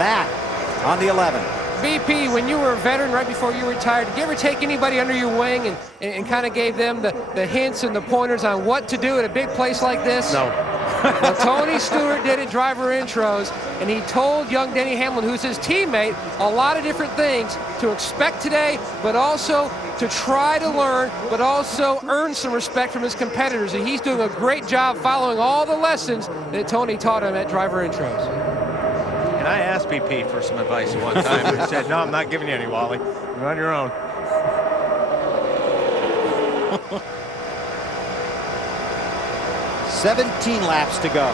Matt on the 11. BP, when you were a veteran right before you retired, did you ever take anybody under your wing and kind of gave them the hints and the pointers on what to do at a big place like this? No. Well, Tony Stewart did at driver intros, and he told young Denny Hamlin, who's his teammate, a lot of different things to expect today, but also to try to learn, but also earn some respect from his competitors. And he's doing a great job following all the lessons that Tony taught him at driver intros. And I asked BP for some advice one time, and he said, no, I'm not giving you any, Wally. You're on your own. 17 laps to go.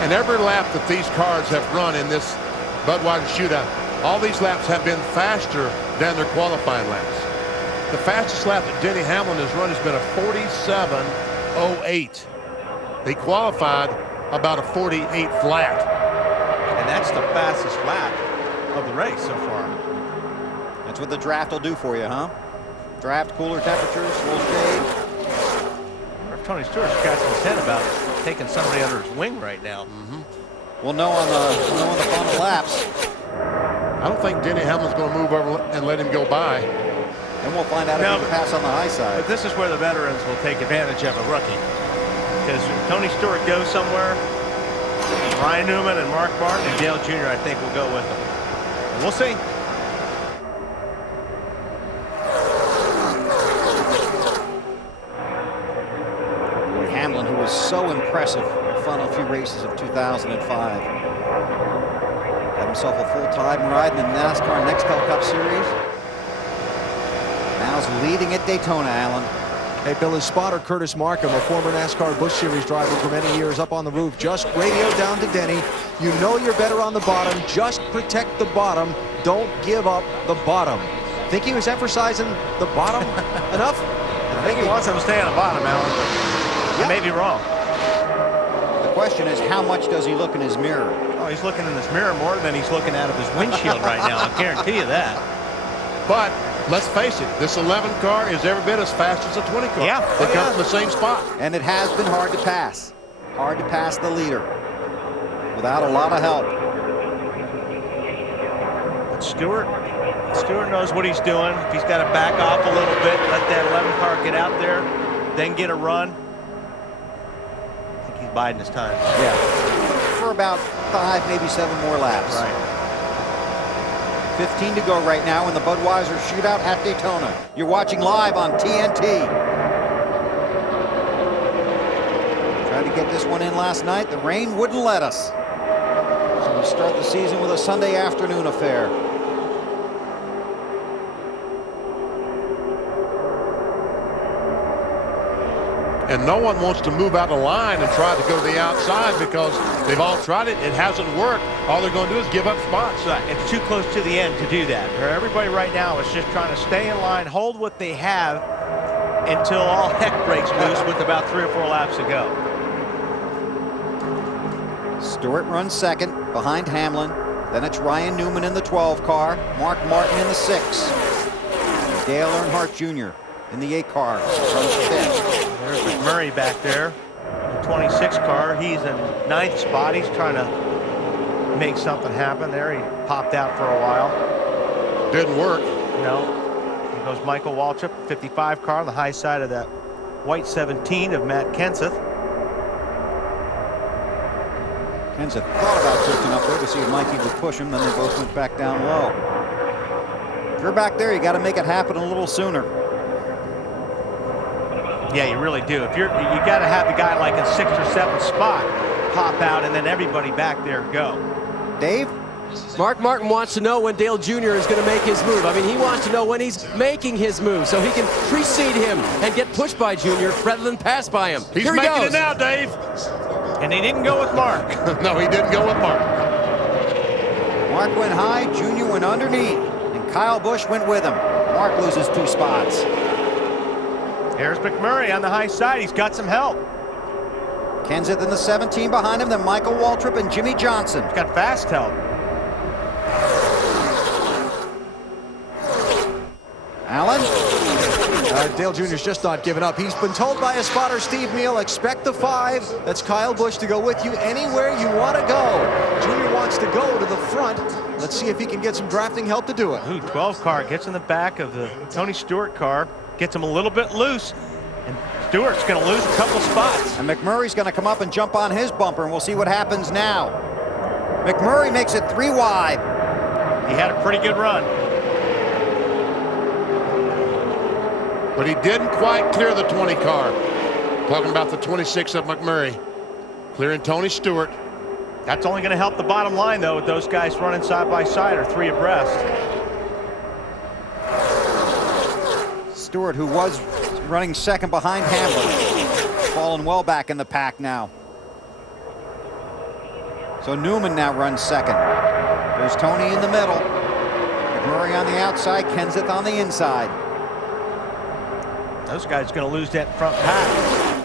And every lap that these cars have run in this Budweiser shootout, all these laps have been faster than their qualifying laps. The fastest lap that Denny Hamlin has run has been a 47.08. They qualified about a 48 flat. And that's the fastest lap of the race so far. That's what the draft will do for you, huh? Draft, cooler temperatures, little shade. If Tony Stewart's scratching his head about taking somebody under his wing right now. We'll know on the final laps. I don't think Denny Hamlin's going to move over and let him go by. And we'll find out if he can pass on the high side. But this is where the veterans will take advantage of a rookie. Because if Tony Stewart goes somewhere, Ryan Newman and Mark Martin and Dale Jr. I think will go with him. And we'll see. Hamlin, who was so impressive in the final few races of 2005. Got himself a full-time ride in the NASCAR Nextel Cup Series. Now's leading at Daytona, Allen. Hey, Bill, his spotter, Curtis Markham, a former NASCAR Busch Series driver for many years, up on the roof, just radio down to Denny. You know you're better on the bottom. Just protect the bottom. Don't give up the bottom. Think he was emphasizing the bottom enough? I think he wants him to stay on the bottom, Alan. I may be wrong. The question is, how much does he look in his mirror? Oh, he's looking in his mirror more than he's looking out of his windshield right now. I guarantee you that. But let's face it, this 11 car is every bit as fast as a 20 car. Yeah. They come from the same spot. And it has been hard to pass. Hard to pass the leader without a lot of help. But Stewart knows what he's doing. If he's got to back off a little bit, let that 11 car get out there, then get a run. I think he's biding his time. Yeah. For about 5, maybe 7 more laps. Right. 15 to go right now in the Budweiser shootout at Daytona. You're watching live on TNT. Tried to get this one in last night. The rain wouldn't let us. So we start the season with a Sunday afternoon affair. And no one wants to move out of line and try to go to the outside because they've all tried it. It hasn't worked. All they're going to do is give up spots. Right. It's too close to the end to do that. Everybody right now is just trying to stay in line, hold what they have until all heck breaks loose with about 3 or 4 laps to go. Stewart runs second behind Hamlin. Then it's Ryan Newman in the 12 car. Mark Martin in the 6. And Dale Earnhardt Jr. in the 8 car runs fifth. There's McMurray back there, the 26 car. He's in 9th spot. He's trying to make something happen there. He popped out for a while. Didn't work. No. Here goes Michael Waltrip, 55 car on the high side of that white 17 of Matt Kenseth. Kenseth thought about drifting up there to see if Mikey would push him. Then they both went back down low. If you're back there, you got to make it happen a little sooner. Yeah, you really do. If you got to have the guy like in 6th or 7th spot pop out, and then everybody back there go. Dave? Mark Martin wants to know when Dale Jr. is going to make his move. I mean, he wants to know when he's making his move so he can precede him and get pushed by Jr. rather than pass by him. He's making it now, Dave. And he didn't go with Mark. No, he didn't go with Mark. Mark went high, Jr. went underneath, and Kyle Busch went with him. Mark loses 2 spots. Here's McMurray on the high side. He's got some help. Kenseth in the 17 behind him, then Michael Waltrip and Jimmy Johnson. He's got fast help. Allen? Dale Jr.'s just not giving up. He's been told by his spotter, Steve Neal, expect the 5. That's Kyle Busch to go with you anywhere you want to go. Jr. wants wants to go to the front. Let's see if he can get some drafting help to do it. Ooh, 12 car gets in the back of the Tony Stewart car, gets him a little bit loose, and Stewart's going to lose a couple spots. And McMurray's going to come up and jump on his bumper, and we'll see what happens now. McMurray makes it 3 wide. He had a pretty good run. But he didn't quite clear the 20 car. Talking about the 26 of McMurray. Clearing Tony Stewart. That's only going to help the bottom line, though, with those guys running side by side or 3 abreast. Stewart, who was running second behind Hamlin, falling well back in the pack now. So Newman now runs second. There's Tony in the middle. McMurray on the outside, Kenseth on the inside. Those guys are going to lose that front pack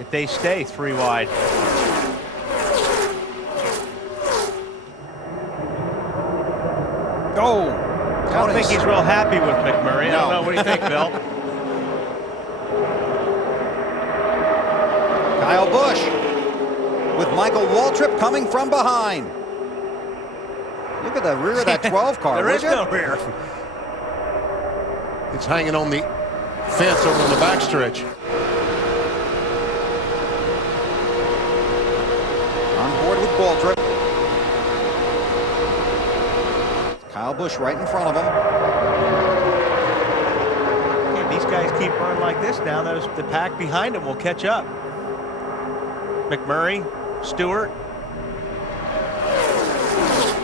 if they stay 3 wide. Oh, I don't think he's real happy with McMurray. No. I don't know. What do you think, Bill? Kyle Busch with Michael Waltrip coming from behind. Look at the rear of that 12 car. There is would you? no rear. It's hanging on the fence over on the backstretch. On board with Waltrip. Kyle Busch right in front of him. If these guys keep running like this now, the pack behind them will catch up. McMurray, Stewart.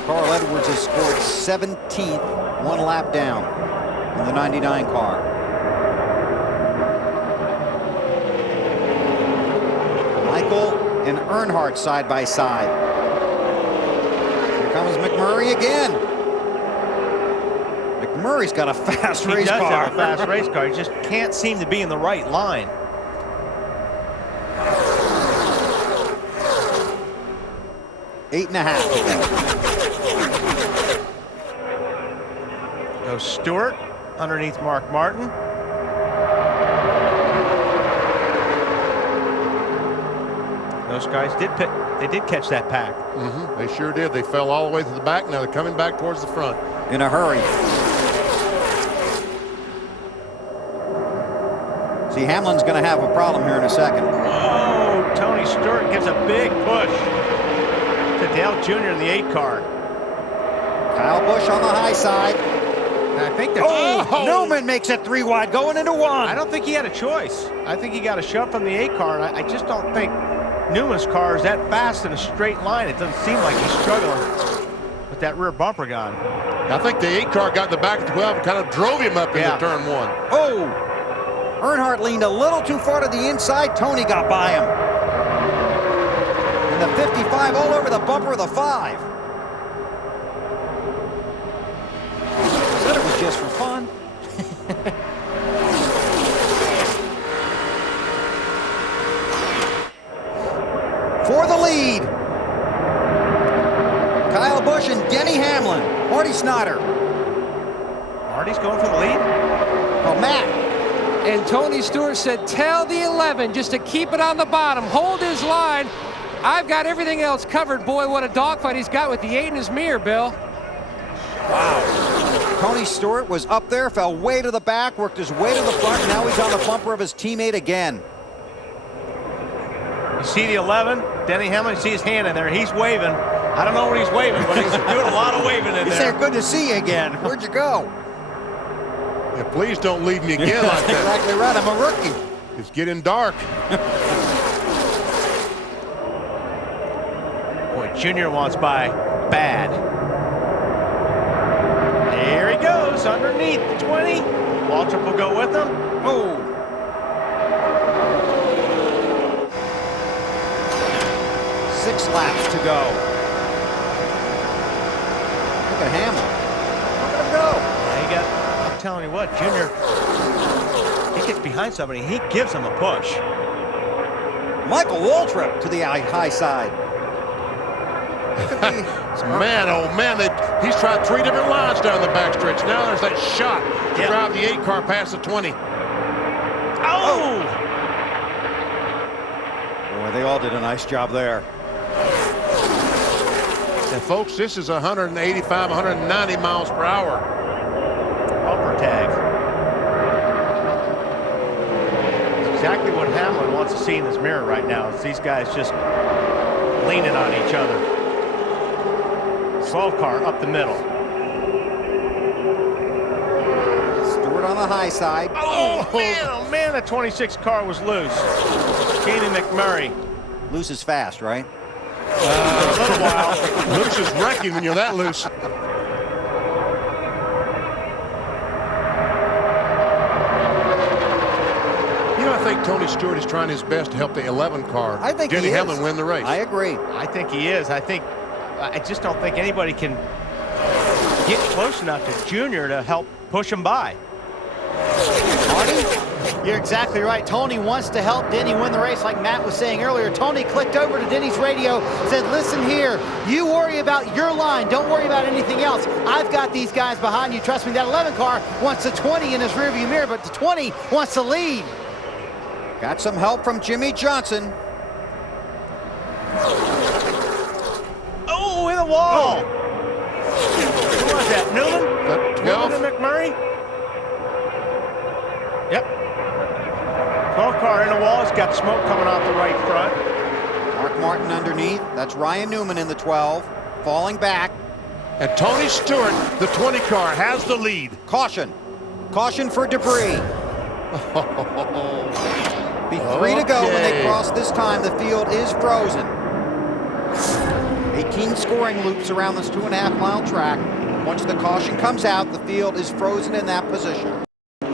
Carl Edwards has scored 17th, 1 lap down in the 99 car. Michael and Earnhardt side by side. Here comes McMurray again. McMurray's got a fast race He does car. have a fast race car. He just can't seem to be in the right line. Eight and a half. Goes Stewart underneath Mark Martin. Those guys did catch that pack. They sure did. They fell all the way to the back. Now they're coming back towards the front. In a hurry. See, Hamlin's going to have a problem here in a second. Oh, Tony Stewart gives a big push to Dale Jr. in the 8 car. Kyle Busch on the high side. And I think Newman makes it 3 wide, going into 1. I don't think he had a choice. I think he got a shove from the 8 car, and I just don't think Newman's car is that fast in a straight line. It doesn't seem like he's struggling with that rear bumper gone. I think the 8 car got in the back of the 12 and kind of drove him up into turn 1. Oh! Earnhardt leaned a little too far to the inside. Tony got by him. And the 55 all over the bumper of the 5. Said it was just for fun. For the lead. Kyle Busch and Denny Hamlin. Marty Snyder. Marty's going for the lead. Oh, Matt. And Tony Stewart said, tell the 11 just to keep it on the bottom. Hold his line. I've got everything else covered. Boy, what a dogfight he's got with the 8 in his mirror, Bill. Wow. Tony Stewart was up there, fell way to the back, worked his way to the front. Now he's on the bumper of his teammate again. You see the 11, Denny Hamlin, you see his hand in there. He's waving. I don't know what he's waving, but he's doing a lot of waving in He there. said, good to see you again. Where'd you go? Yeah, please don't leave me again like that. Exactly right. I'm a rookie. It's getting dark. Boy, Junior wants by bad. There he goes underneath the 20. Waltrip will go with him. Oh. Six laps to go. Look at Hamlin. Look at him go. Yeah, I'm telling you what, Junior, he gets behind somebody, he gives him a push. Michael Waltrip to the high side. Man, oh man, he's tried 3 different lines down the backstretch. Now there's that shot to drive the 8 car past the 20. Oh! Boy, they all did a nice job there. folks. This is 185, 190 miles per hour. Bumper tag. It's exactly what Hamlin wants to see in his mirror right now. It's these guys just leaning on each other. 12 car up the middle. Stewart on the high side. Oh man, the 26 car was loose. Jamie McMurray. Loose is fast, right? A little while. Loose is wrecking when you're that loose. You know, I think Tony Stewart is trying his best to help the 11 car. I think Denny he Hamlin is. win the race. I agree. I think he is. I just don't think anybody can get close enough to Junior to help push him by. Marty, you're exactly right. Tony wants to help Denny win the race, like Matt was saying earlier. Tony clicked over to Denny's radio, said, listen here, you worry about your line. Don't worry about anything else. I've got these guys behind you. Trust me, that 11 car wants the 20 in his rearview mirror, but the 20 wants to lead. Got some help from Jimmy Johnson. Oh, in the wall. Who was that, Newman? That 12? Newman and McMurray? Yep. 12 car in the wall. It's got smoke coming off the right front. Mark Martin underneath. That's Ryan Newman in the 12. Falling back. And Tony Stewart, the 20 car, has the lead. Caution. Caution for debris. Be 3 to go when they cross this time. The field is frozen. 18 scoring loops around this 2.5-mile track. Once the caution comes out, the field is frozen in that position.